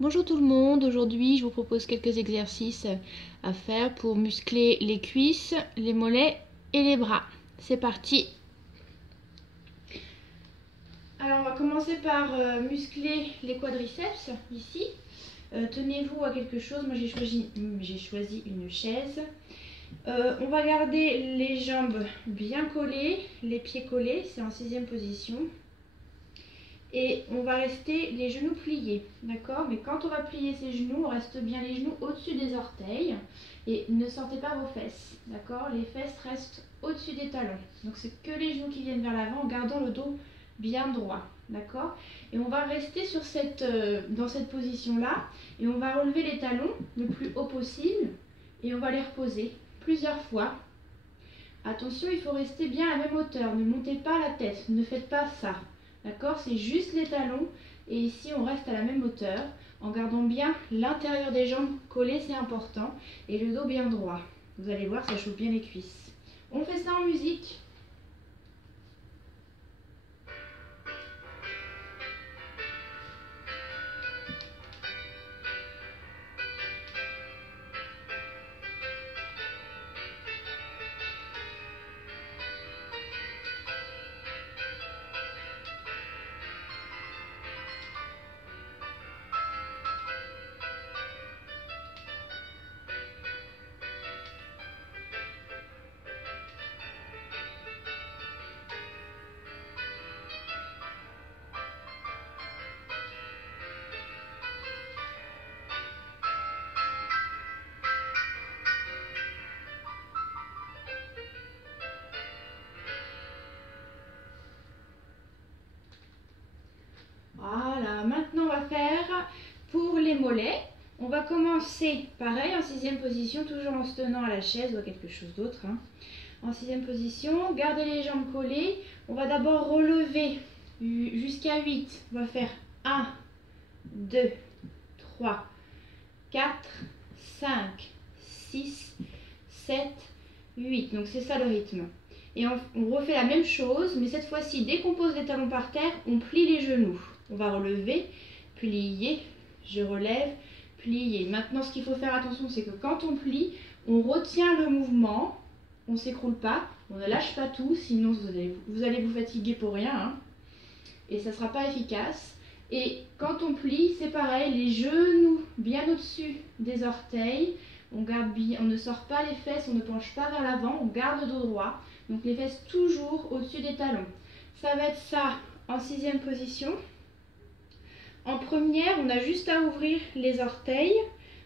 Bonjour tout le monde, aujourd'hui je vous propose quelques exercices à faire pour muscler les cuisses, les mollets et les bras. C'est parti. Alors on va commencer par muscler les quadriceps ici. Tenez-vous à quelque chose, moi j'ai choisi une chaise. On va garder les jambes bien collées, les pieds collés, c'est en 6e position. Et on va rester les genoux pliés, d'accord? Mais quand on va plier ses genoux, on reste bien les genoux au-dessus des orteils. Et ne sortez pas vos fesses, d'accord? Les fesses restent au-dessus des talons. Donc c'est que les genoux qui viennent vers l'avant en gardant le dos bien droit, d'accord? Et on va rester sur dans cette position-là. Et on va relever les talons le plus haut possible. Et on va les reposer plusieurs fois. Attention, il faut rester bien à la même hauteur. Ne montez pas la tête, ne faites pas ça. D'accord? C'est juste les talons et ici on reste à la même hauteur en gardant bien l'intérieur des jambes collé, c'est important, et le dos bien droit. Vous allez voir, ça chauffe bien les cuisses. On fait ça en musique. Voilà, maintenant on va faire pour les mollets. On va commencer pareil en 6e position, toujours en se tenant à la chaise ou à quelque chose d'autre. En 6e position, gardez les jambes collées. On va d'abord relever jusqu'à 8. On va faire 1, 2, 3, 4, 5, 6, 7, 8. Donc c'est ça le rythme. Et on refait la même chose, mais cette fois-ci, dès qu'on pose les talons par terre, on plie les genoux. On va relever, plier, je relève, plier. Maintenant, ce qu'il faut faire attention, c'est que quand on plie, on retient le mouvement, on ne s'écroule pas, on ne lâche pas tout, sinon vous allez vous fatiguer pour rien, et ça ne sera pas efficace. Et quand on plie, c'est pareil, les genoux bien au-dessus des orteils, on ne sort pas les fesses, on ne penche pas vers l'avant, on garde le dos droit. Donc les fesses toujours au-dessus des talons. Ça va être ça en 6e position. En première, on a juste à ouvrir les orteils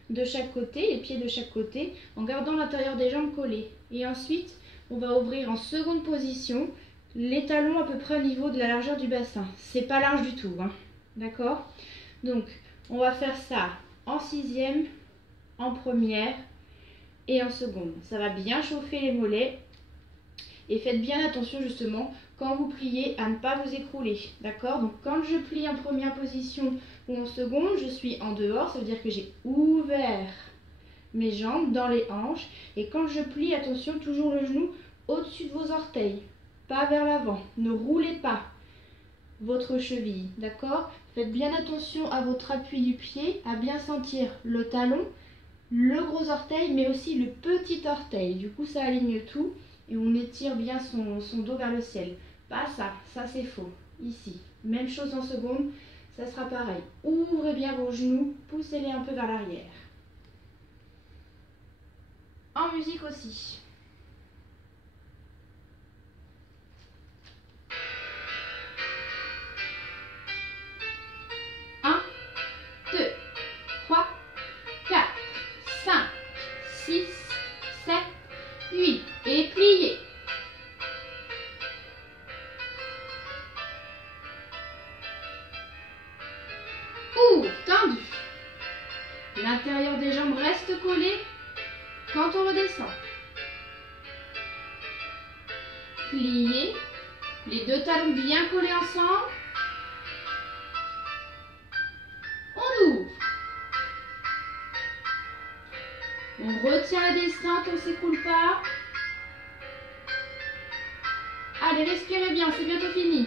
de chaque côté, les pieds de chaque côté, en gardant l'intérieur des jambes collées. Et ensuite, on va ouvrir en seconde position les talons à peu près au niveau de la largeur du bassin. C'est pas large du tout, d'accord? Donc, on va faire ça en 6e, en première et en seconde. Ça va bien chauffer les mollets. Et faites bien attention justement quand vous pliez à ne pas vous écrouler, d'accord? Donc quand je plie en première position ou en seconde, je suis en dehors, ça veut dire que j'ai ouvert mes jambes dans les hanches. Et quand je plie, attention, toujours le genou au-dessus de vos orteils, pas vers l'avant. Ne roulez pas votre cheville, d'accord? Faites bien attention à votre appui du pied, à bien sentir le talon, le gros orteil, mais aussi le petit orteil. Du coup, ça aligne tout. Et on étire bien son dos vers le ciel. Pas ça, ça c'est faux. Ici, même chose en seconde, ça sera pareil. Ouvrez bien vos genoux, poussez-les un peu vers l'arrière. En musique aussi. Un, 2, 3, 4, 5, 6, 7, 8. Et pliez. Ouvre, tendu. L'intérieur des jambes reste collé quand on redescend. Pliez. Les deux talons bien collés ensemble. On ouvre. On retient la descente, on ne s'écoule pas. Allez, respirez bien, c'est bientôt fini.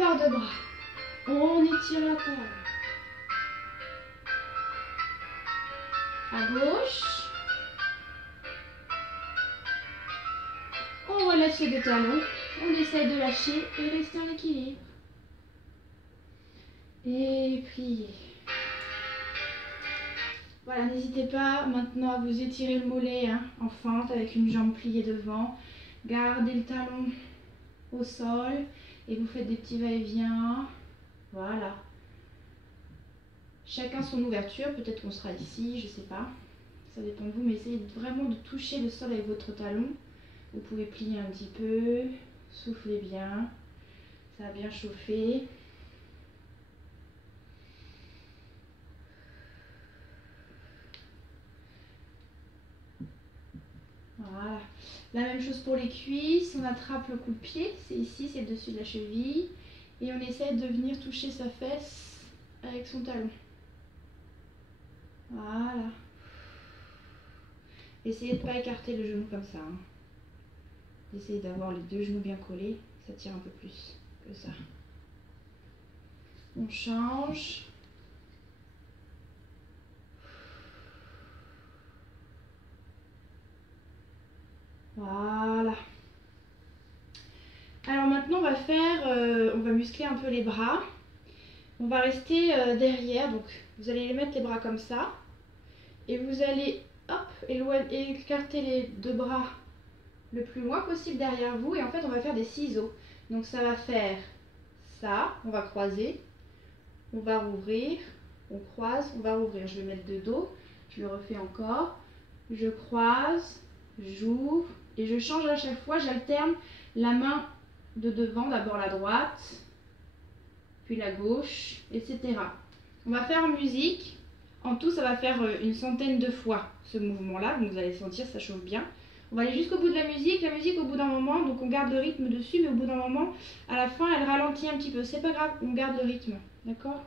par deux bras. On étire la taille. À gauche. On relève ses deux talons. On essaie de lâcher et rester en équilibre. Et plier. Voilà, n'hésitez pas maintenant à vous étirer le mollet en fente avec une jambe pliée devant. Gardez le talon au sol et vous faites des petits va-et-vient. Voilà. Chacun son ouverture, peut-être qu'on sera ici, je sais pas. Ça dépend de vous, mais essayez vraiment de toucher le sol avec votre talon. Vous pouvez plier un petit peu, soufflez bien, ça a bien chauffé. Voilà. La même chose pour les cuisses, on attrape le coup de pied, c'est ici, c'est le dessus de la cheville. Et on essaie de venir toucher sa fesse avec son talon. Voilà. Essayez de ne pas écarter le genou comme ça. Essayez d'avoir les deux genoux bien collés, ça tire un peu plus que ça. On change. Voilà. Alors maintenant on va muscler un peu les bras. On va rester derrière, donc vous allez les mettre les bras comme ça. Et vous allez écarter les deux bras le plus loin possible derrière vous. Et en fait on va faire des ciseaux. Donc ça va faire ça, on va croiser, on va rouvrir, on croise, on va rouvrir. Je vais mettre de dos, je le refais encore. Je croise, j'ouvre et je change à chaque fois, j'alterne la main de devant, d'abord la droite, puis la gauche, etc. On va faire en musique. En tout, ça va faire une centaine de fois ce mouvement-là. Donc vous allez sentir, ça chauffe bien. On va aller jusqu'au bout de la musique. La musique, au bout d'un moment, donc on garde le rythme dessus, mais au bout d'un moment, à la fin, elle ralentit un petit peu. C'est pas grave, on garde le rythme. D'accord ?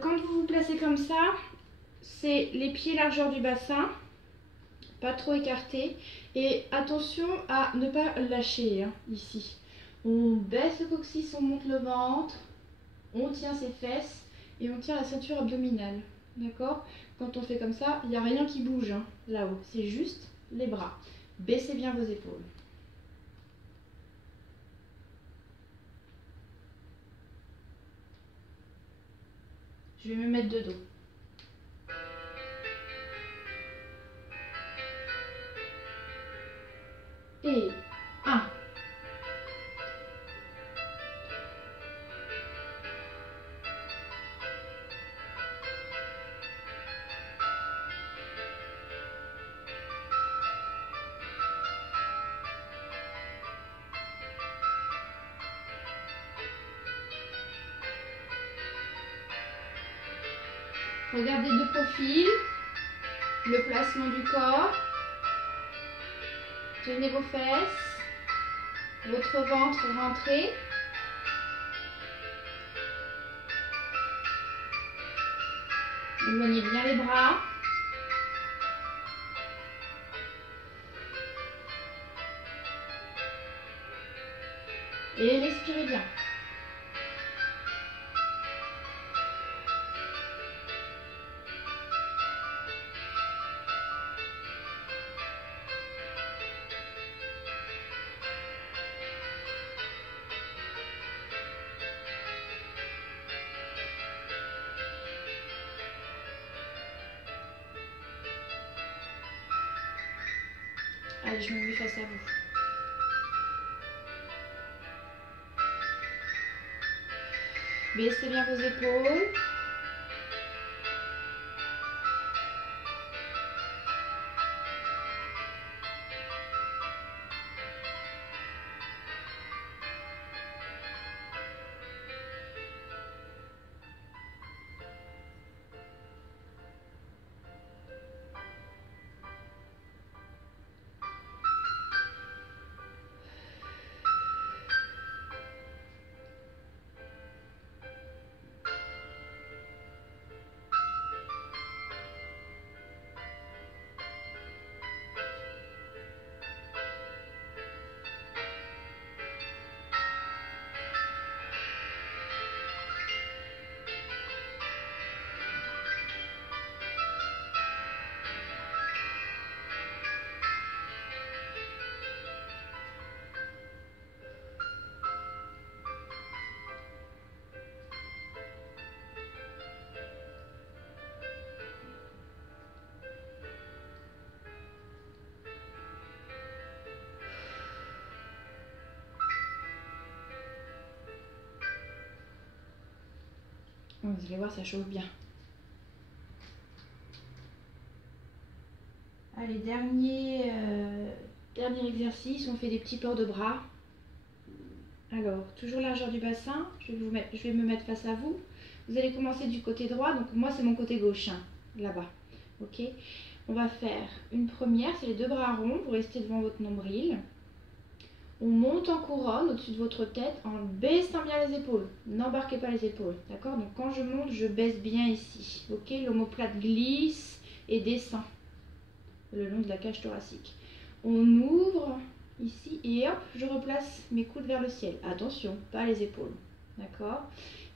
Quand vous vous placez comme ça, c'est les pieds largeur du bassin, pas trop écartés. Et attention à ne pas lâcher ici. On baisse le coccyx, on monte le ventre, on tient ses fesses et on tient la ceinture abdominale. D'accord ? Quand on fait comme ça, il n'y a rien qui bouge là-haut. C'est juste les bras. Baissez bien vos épaules. Je vais me mettre de dos. Et 1. Regardez de profil, le placement du corps. Tenez vos fesses, votre ventre rentré. Éloignez bien les bras. Et respirez bien. Allez, je me mets face à vous. Baissez bien vos épaules. Vous allez voir, ça chauffe bien. Allez, dernier exercice, on fait des petits ports de bras. Alors, toujours largeur du bassin, je vais me mettre face à vous. Vous allez commencer du côté droit, donc moi c'est mon côté gauche, hein, là-bas. Ok, on va faire une première, c'est les deux bras ronds, vous restez devant votre nombril. On monte en couronne au-dessus de votre tête en baissant bien les épaules. N'embarquez pas les épaules, d'accord? Donc quand je monte, je baisse bien ici. Ok, l'omoplate glisse et descend le long de la cage thoracique. On ouvre ici et hop, je replace mes coudes vers le ciel. Attention, pas les épaules, d'accord?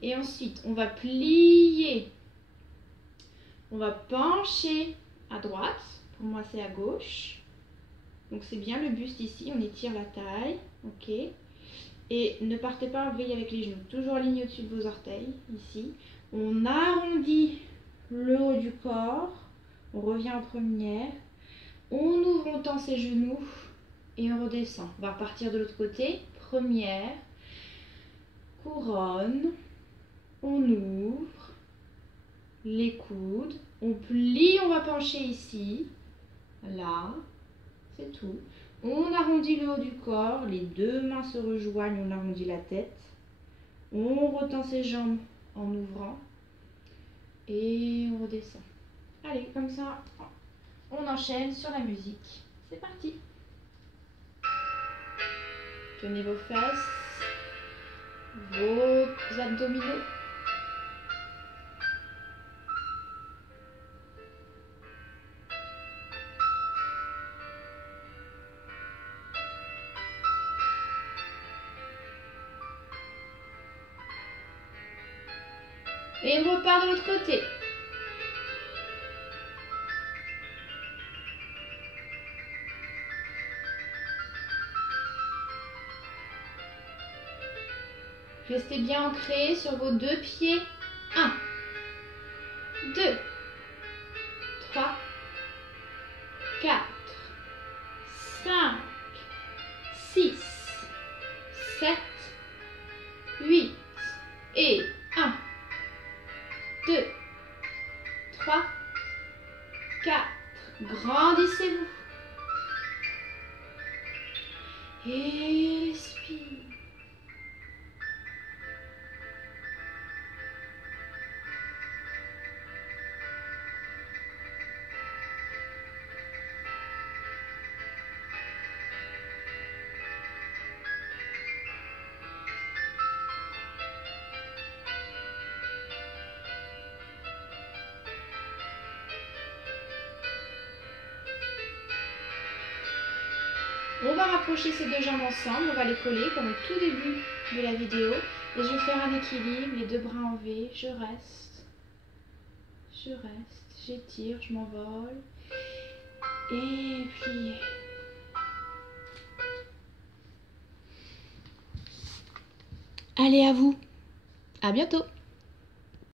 Et ensuite, on va plier. On va pencher à droite. Pour moi, c'est à gauche. Donc c'est bien le buste ici, on étire la taille, ok. Et ne partez pas en vrille avec les genoux, toujours aligné au-dessus de vos orteils, ici. On arrondit le haut du corps, on revient en première. On ouvre, on tend ses genoux et on redescend. On va repartir de l'autre côté, première, couronne, on ouvre, les coudes, on plie, on va pencher ici, là. C'est tout. On arrondit le haut du corps, les deux mains se rejoignent, on arrondit la tête. On retend ses jambes en ouvrant et on redescend. Allez, comme ça, on enchaîne sur la musique. C'est parti. Tenez vos fesses, vos abdominaux. Et on repart de l'autre côté. Restez bien ancrés sur vos deux pieds. 1, 2, 3, 4, 5, 6, 7, 8 et 1, 2, 3, 4. Grandissez-vous. Et respire. On va rapprocher ces deux jambes ensemble, on va les coller comme au tout début de la vidéo. Et je vais faire un équilibre, les deux bras en V, je reste, j'étire, je m'envole. Et plier. Allez à vous, à bientôt.